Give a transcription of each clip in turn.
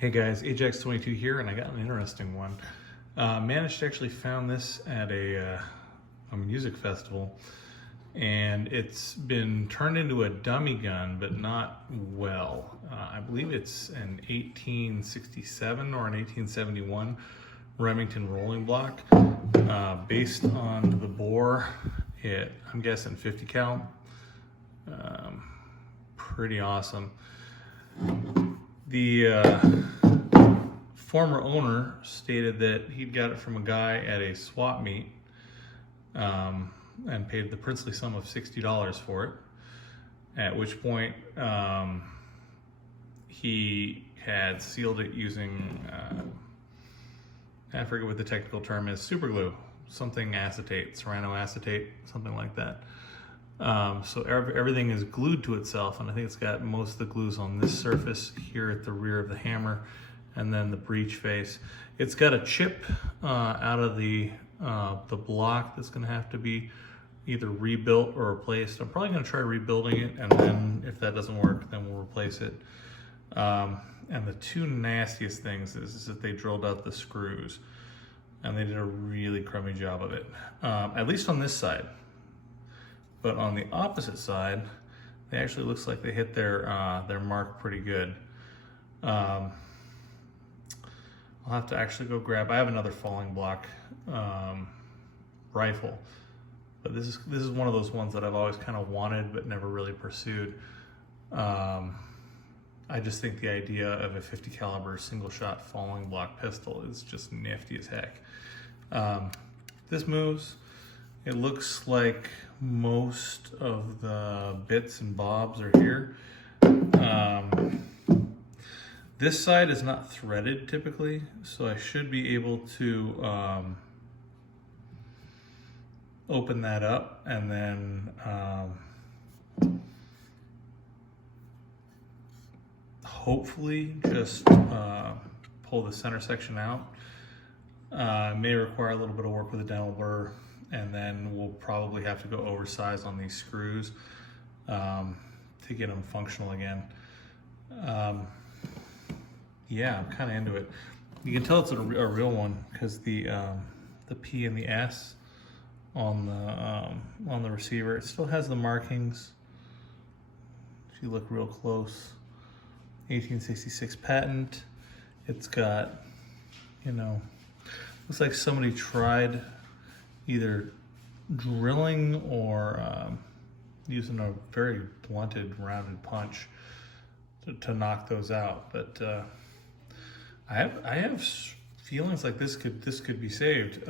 Hey guys, Ajax22 here, and I got an interesting one. Managed to actually found this at a music festival, and it's been turned into a dummy gun, but not well. I believe it's an 1867 or an 1871 Remington Rolling block, based on the bore. I'm guessing 50 cal. Pretty awesome. The former owner stated that he'd got it from a guy at a swap meet and paid the princely sum of $60 for it, at which point he had sealed it using, I forget what the technical term is, super glue, something acetate, cyanoacetate, something like that. So everything is glued to itself, and I think it's got most of the glues on this surface here at the rear of the hammer, and then the breech face. It's got a chip out of the block that's going to have to be either rebuilt or replaced. I'm probably going to try rebuilding it, and then if that doesn't work, then we'll replace it. And the two nastiest things is that they drilled out the screws, and they did a really crummy job of it, at least on this side. But on the opposite side, it actually looks like they hit their mark pretty good. I'll have to actually go grab. I have another falling block rifle, but this is one of those ones that I've always kind of wanted but never really pursued. I just think the idea of a 50 caliber single shot falling block pistol is just nifty as heck. This moves. It looks like most of the bits and bobs are here. This side is not threaded typically, so I should be able to open that up and then hopefully just pull the center section out. May require a little bit of work with a dental burr, and then we'll probably have to go oversize on these screws to get them functional again. Yeah, I'm kind of into it. You can tell it's a real one because the P and the S on the receiver, it still has the markings. If you look real close, 1866 patent. It's got, looks like somebody tried either drilling or using a very blunted, rounded punch to knock those out. But I have feelings like this could be saved.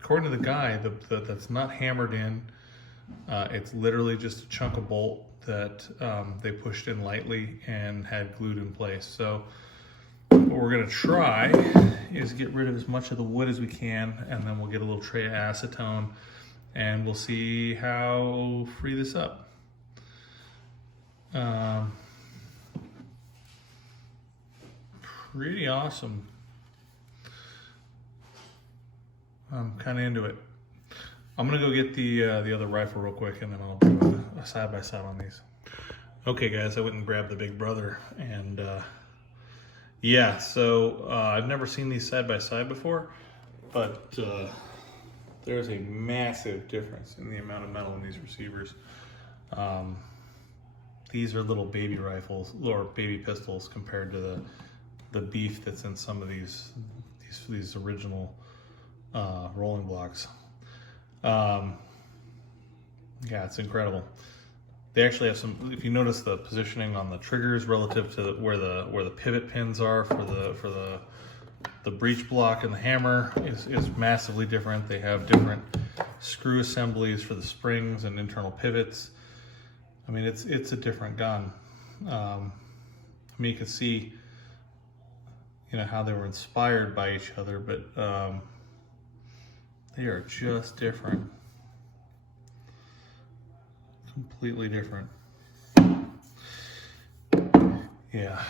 According to the guy, that's not hammered in. It's literally just a chunk of bolt that they pushed in lightly and had glued in place. So what we're gonna try is get rid of as much of the wood as we can, and then we'll get a little tray of acetone, and we'll see how free this up. Pretty awesome. I'm kind of into it. I'm gonna go get the other rifle real quick, and then I'll do a side-by-side on these. Okay guys, I went and grabbed the big brother, and yeah, so I've never seen these side-by-side before, but there's a massive difference in the amount of metal in these receivers. These are little baby rifles, or baby pistols, compared to the beef that's in some of these original rolling blocks. Yeah, it's incredible. They actually have some, if you notice the positioning on the triggers relative to where the pivot pins are for the breech block and the hammer is massively different. They have different screw assemblies for the springs and internal pivots. I mean, it's a different gun. I mean, you can see, how they were inspired by each other, but they are just different. Completely different. Yeah.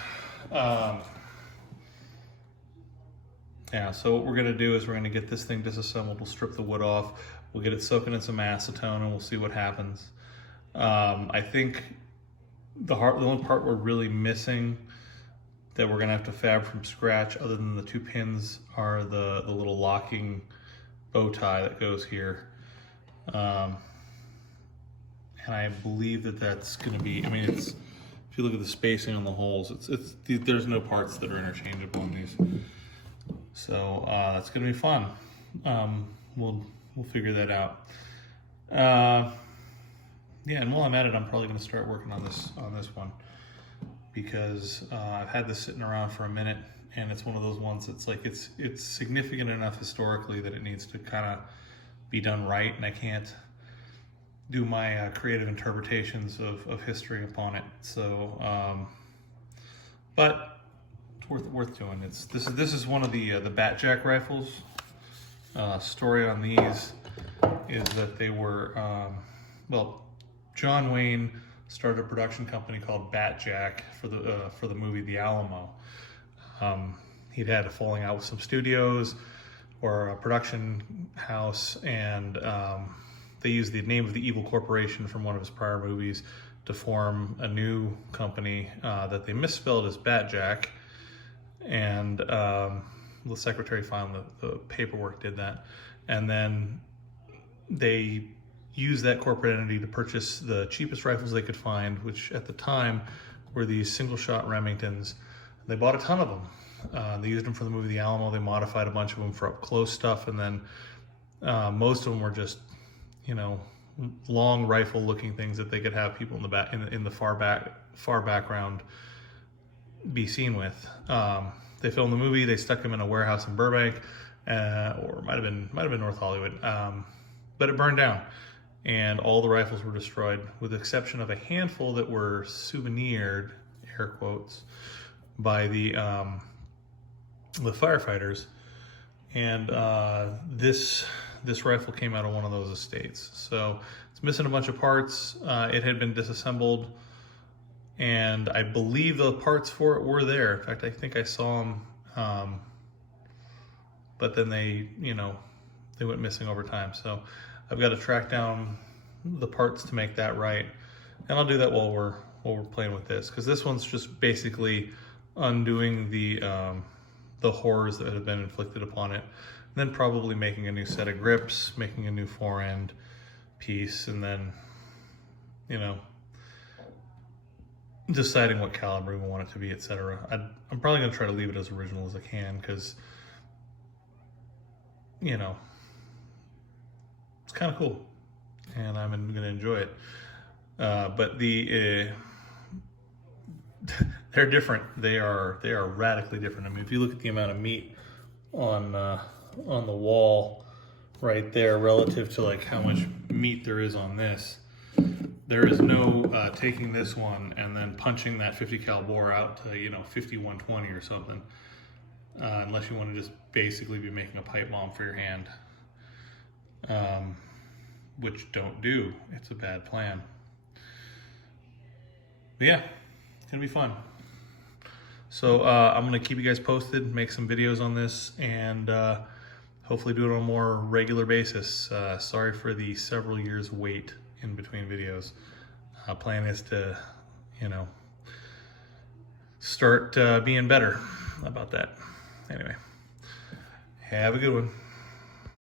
Yeah, so what we're gonna do is we're gonna get this thing disassembled. We'll strip the wood off. We'll get it soaking in some acetone, and we'll see what happens. I think the only part we're really missing that we're gonna have to fab from scratch. Other than the 2 pins are the little locking bow tie that goes here. And I believe that that's gonna be, I mean, it's, if you look at the spacing on the holes, there's no parts that are interchangeable in these. So that's gonna be fun. We'll figure that out. Yeah, and while I'm at it, I'm probably gonna start working on this one, because I've had this sitting around for a minute, and it's one of those ones that's like, it's significant enough historically that it needs to kind of be done right, and I can't do my creative interpretations of history upon it. So, but it's worth doing. This is one of the Bat-Jack rifles. Story on these is that they were, well, John Wayne started a production company called Bat-Jack for the movie The Alamo. He'd had a falling out with some studios or a production house, and they used the name of the evil corporation from one of his prior movies to form a new company that they misspelled as Bat-Jack, and the secretary found the paperwork did that, and then they used that corporate entity to purchase the cheapest rifles they could find, which at the time were these single-shot Remingtons. They bought a ton of them. They used them for the movie The Alamo. They modified a bunch of them for up-close stuff, and then most of them were just, you know, long rifle-looking things that they could have people in the back, in the far background, be seen with. They filmed the movie. They stuck them in a warehouse in Burbank, or might have been North Hollywood, but it burned down, and all the rifles were destroyed, with the exception of a handful that were souvenired, air quotes, by the firefighters. And this rifle came out of one of those estates, so it's missing a bunch of parts. It had been disassembled, and I believe the parts for it were there. In fact, I think I saw them, but then they went missing over time. So I've got to track down the parts to make that right, and I'll do that while we're playing with this, because this one's just basically undoing the horrors that have been inflicted upon it, and then probably making a new set of grips, making a new fore-end piece, and then, you know, deciding what caliber we want it to be, etc. I'm probably going to try to leave it as original as I can, because, you know, it's kind of cool, and I'm going to enjoy it. But they're different. They are radically different. I mean, if you look at the amount of meat on the wall right there relative to like how much meat there is on this, there is no taking this one and then punching that 50 cal bore out to 5120 or something, unless you want to just basically be making a pipe bomb for your hand, which don't do. It's a bad plan. But yeah, it's gonna be fun. So I'm gonna keep you guys posted, make some videos on this, and hopefully do it on a more regular basis. Sorry for the several years wait in between videos. Plan is to, start being better about that. Anyway, have a good one.